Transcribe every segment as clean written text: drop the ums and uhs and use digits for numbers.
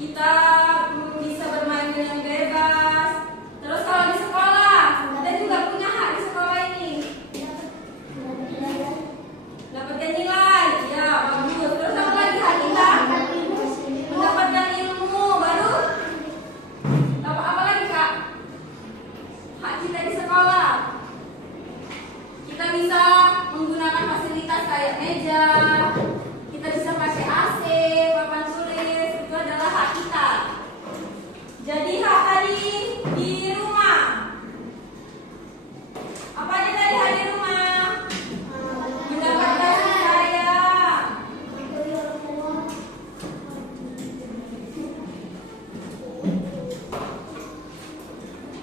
kita bisa bermain dengan bebas. Terus kalau di sekolah, kita juga punya hak di sekolah ini. Dapatkan nilai, ya bagus. Terus apa lagi hak kita? Mendapatkan ilmu baru. Apa lagi Kak? Hak kita di sekolah. Kita bisa menggunakan fasilitas kayak meja. Kita bisa pakai AC, papan tulis. Itu adalah hak kita. Jadi hak tadi di rumah. Apa aja tadi hak di rumah? Mendapat kasih sayang.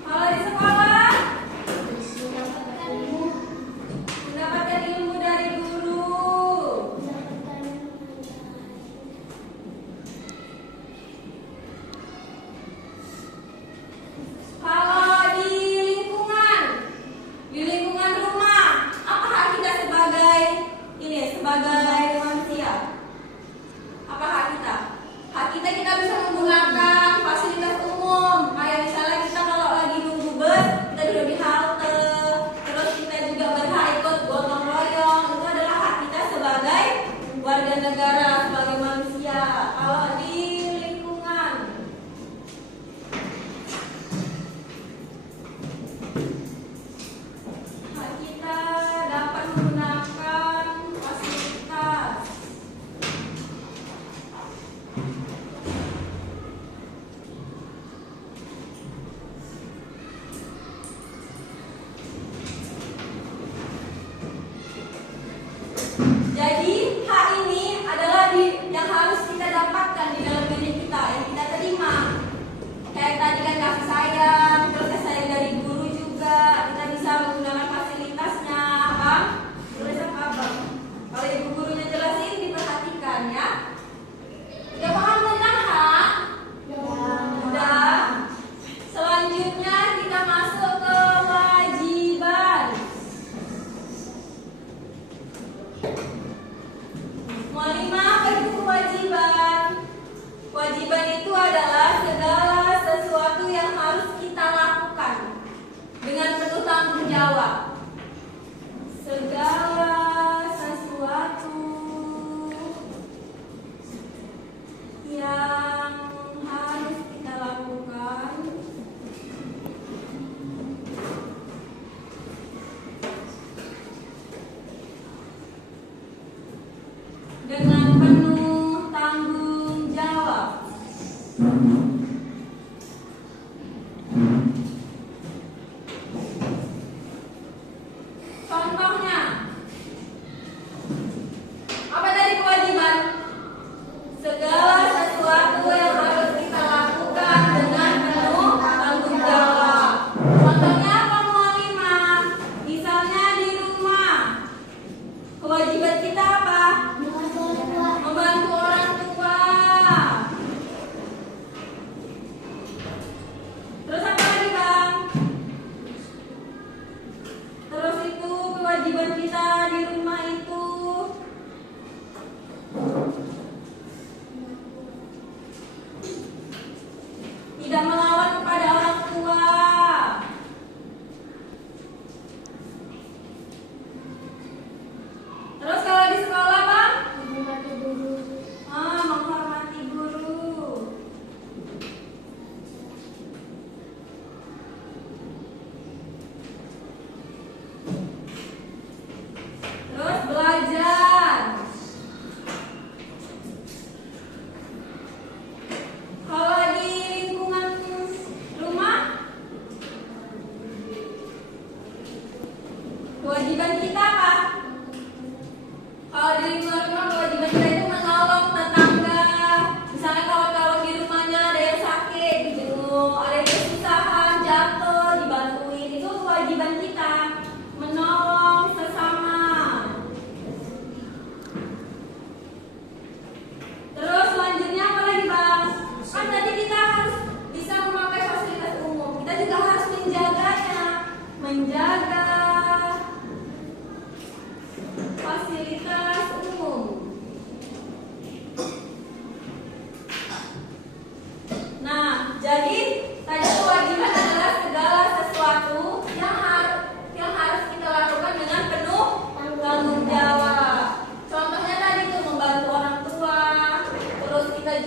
Kalau di sekolah, mendapatkan ilmu dari guru. Kalau di lingkungan rumah, apa hak kita sebagai manusia? Apa hak kita? Hak kita bisa menggunakan fasilitas umum. Kayak misalnya kita kalau lagi nunggu bus, kita duduk di halte. Terus kita juga berhak ikut gotong royong. Itu adalah hak kita sebagai warga negara, sebagai manusia. Kalau di lingkungan, hak kita dapat menggunakan fasilitas. Jadi hak ini adalah yang harus kita dapatkan di dalam diri kita, yang kita terima. Kayak tadi kan kasih sayang, terus kasih sayang dari guru juga. Kita bisa menggunakan fasilitasnya, Bang. Tulis apa Bang? Kalau ibu gurunya jelasin, diperhatikan ya. Udah paham tentang hak? Udah. Selanjutnya kita masuk ke kewajiban. Mau 5 apa itu kewajiban? Kewajiban itu adalah segala sesuatu yang harus kita lakukan dengan penuh tanggung jawab. Segala sesuatu yang harus kita lakukan dengan penuh tanggung jawab. Contohnya, apa tadi kewajiban? Segala sesuatu yang harus kita lakukan dengan penuh tanggung jawab. Contohnya apa Mualimah? Misalnya di rumah, kewajiban kita apa? Membantu orang tua.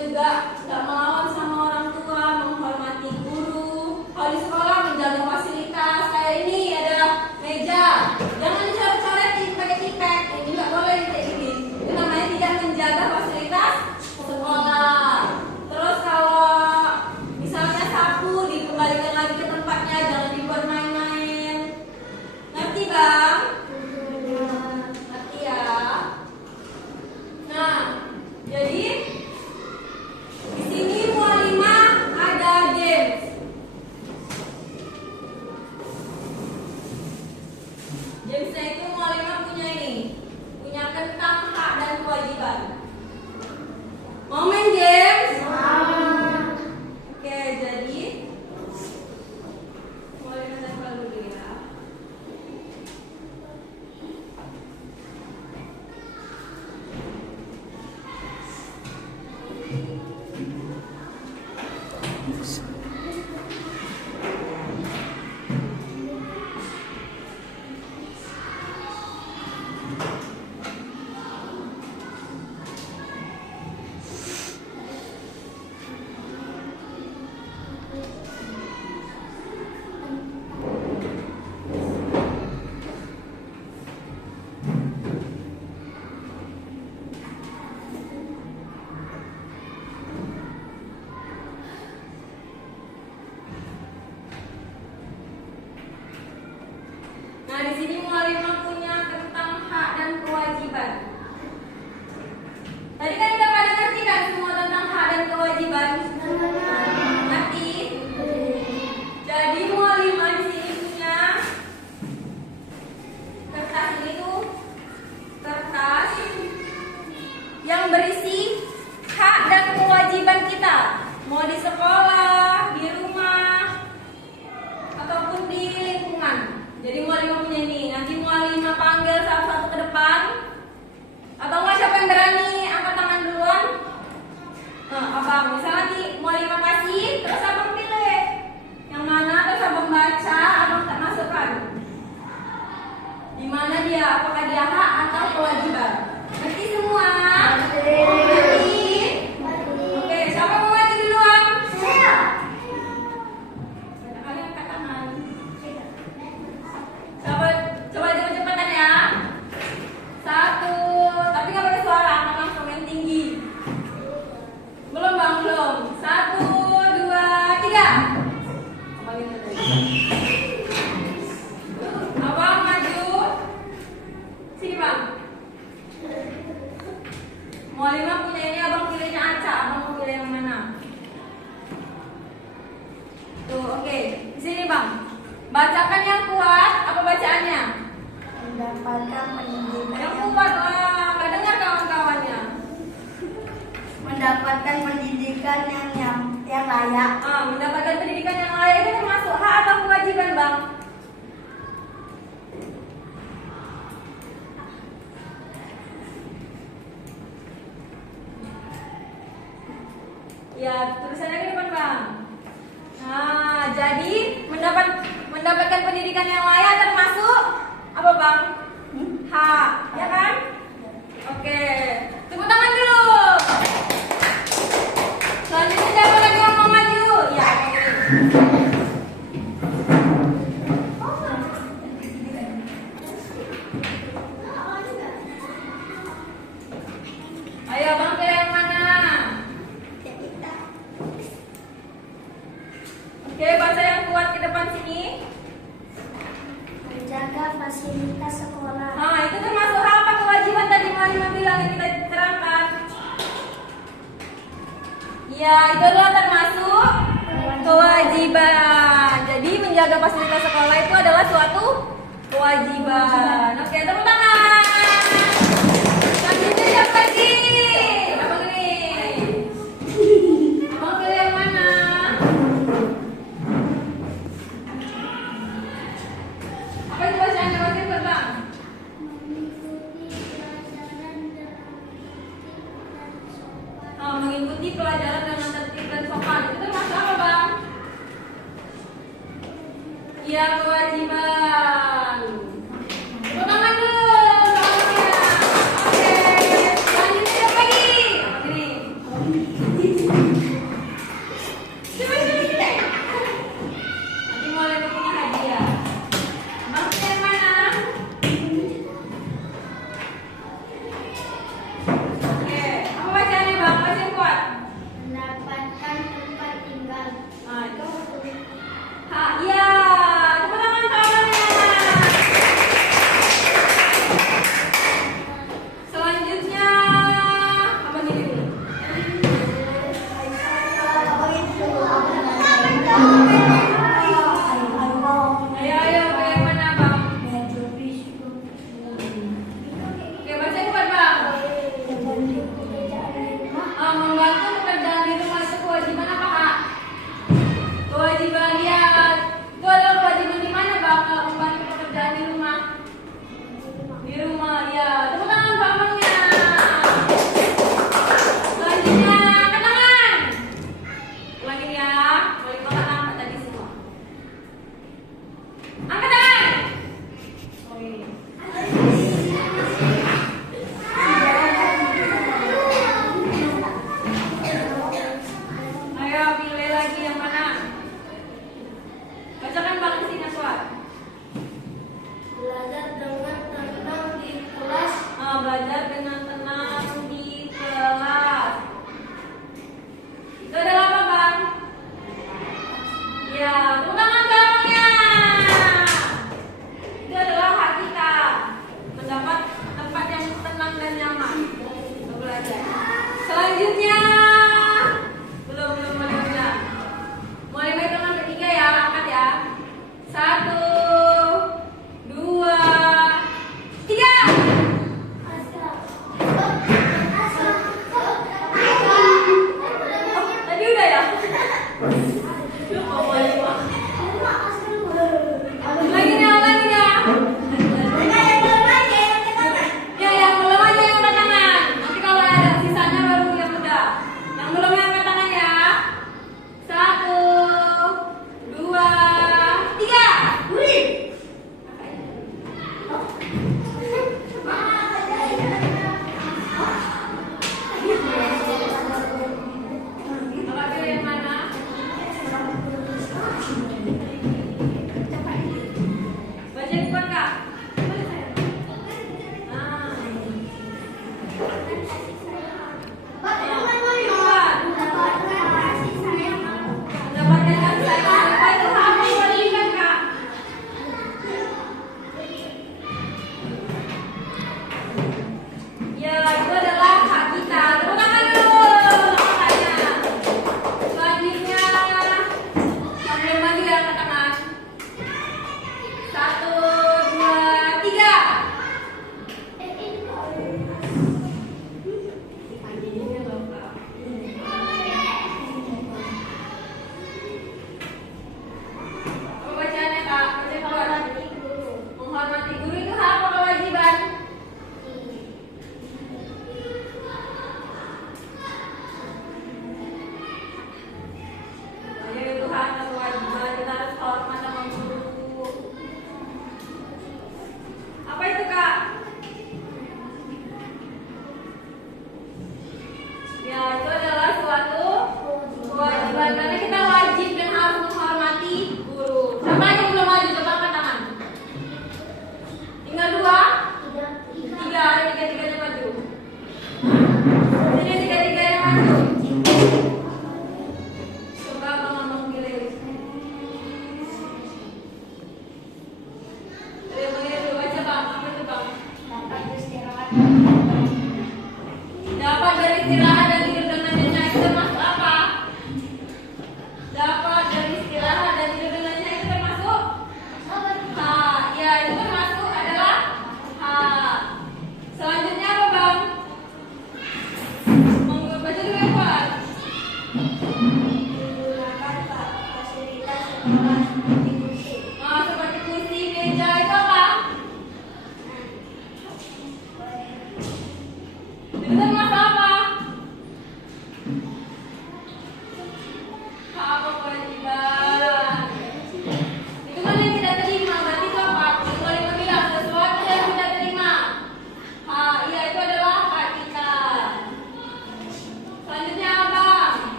juga nggak melawan sama orang tua, menghormati guru. Kalau di sekolah menjaga fasilitas kayak ini ada meja, jangan dicoret-coretin pakai tipek, ini nggak boleh kayak gini. Itu namanya tidak menjaga fasilitas sekolah. Terus kalau misalnya sapu dikembalikan lagi ke tempatnya, jangan dibuat main-main. Ngerti bang? Ngerti ya? Nah, jadi di sini mualimah ada games. Gamesnya itu mualimah punya ini, punya tentang hak dan kewajiban. Mau main games? Oke, jadi mualimah tempel dulu ya. Nah, di sini mualimah punya tentang hak dan kewajiban. Tadi kan udah pada ngerti kan semua tentang hak dan kewajiban? Ngerti? Jadi mualimah di sini punya kertas ini tuh kertas yang berisi hak dan kewajiban kita. Mau di sekolah, di rumah, ataupun di lingkungan. Jadi mualimah punya ini. Nanti mualimah panggil satu-satu ke depan. Atau enggak siapa yang berani angkat tangan duluan? Nah, abang. Misalnya nanti mualimah kasih, terus abang pilih yang mana, terus abang baca, abang tak masukkan. Di mana dia? Apakah dia hak atau kewajiban? Ngerti semua? Ngerti? Oke, siapa mau maju duluan? Saya. Kalian angkat tangan. Coba cepet-cepetan ya. 1, tapi nggak pakai suara, akan langsung yang tinggi. Belum bang, belum. 1, 2, 3. Abang maju. Sini bang. Mualimah punya ini, abang pilihnya acak. Abang mau pilih yang mana? Tuh, oke. Di sini bang. Bacakan yang kuat, apa bacaannya? Mendapatkan pendidikan Yang kuat lah, nggak dengar kawan-kawannya. mendapatkan pendidikan yang layak. Mendapatkan pendidikan yang layak itu termasuk hak atau kewajiban bang? Ya, tulisannya ke depan bang. Nah, jadi mendapatkan pendidikan yang layak termasuk apa bang? Hak, ya kan? Oke, tepuk tangan dulu. Selanjutnya siapa lagi yang mau maju? Ya, ayo bang pilih yang mana? Oke, baca yang kuat ke depan sini. Menjaga fasilitas sekolah. Nah, itu termasuk hak apa kewajiban tadi Mualimah bilang yang kita terangkan? Ya, itu adalah termasuk kewajiban. Jadi menjaga fasilitas sekolah itu adalah suatu kewajiban. Oke, tepuk tangan. Selanjutnya siapa lagi? Abang ini. Abang pilih yang mana? Apa itu bacaannya? Bacain bang. Mengikuti pelajaran dengan tertib dan sopan. Itu termasuk apa bang? Iya, kewajiban. Tepuk tangan dulu semuanya. Oke, lanjut siapa lagi? Ini.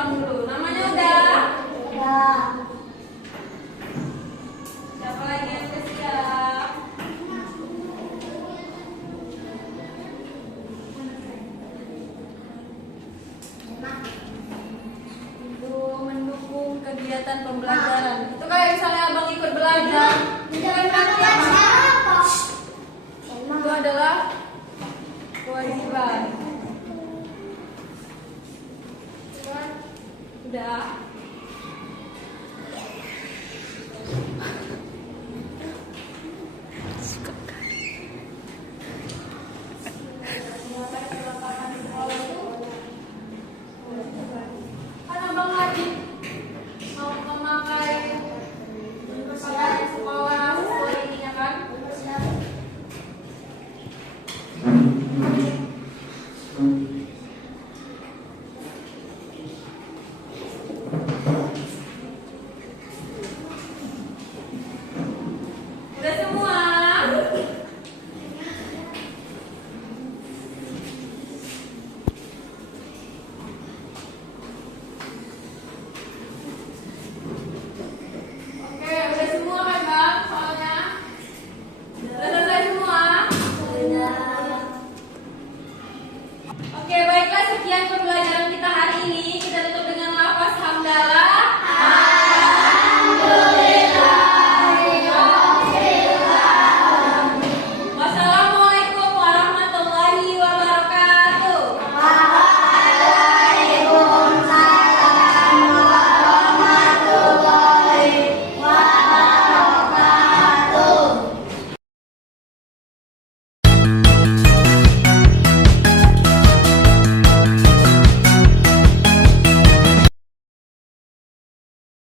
abang dulu. Namanya udah? Ya. Siapa lagi yang udah siap? Itu mendukung kegiatan pembelajaran. Itu kayak misalnya abang ikut belajar, jangan praktek. Itu adalah kewajiban. Udah.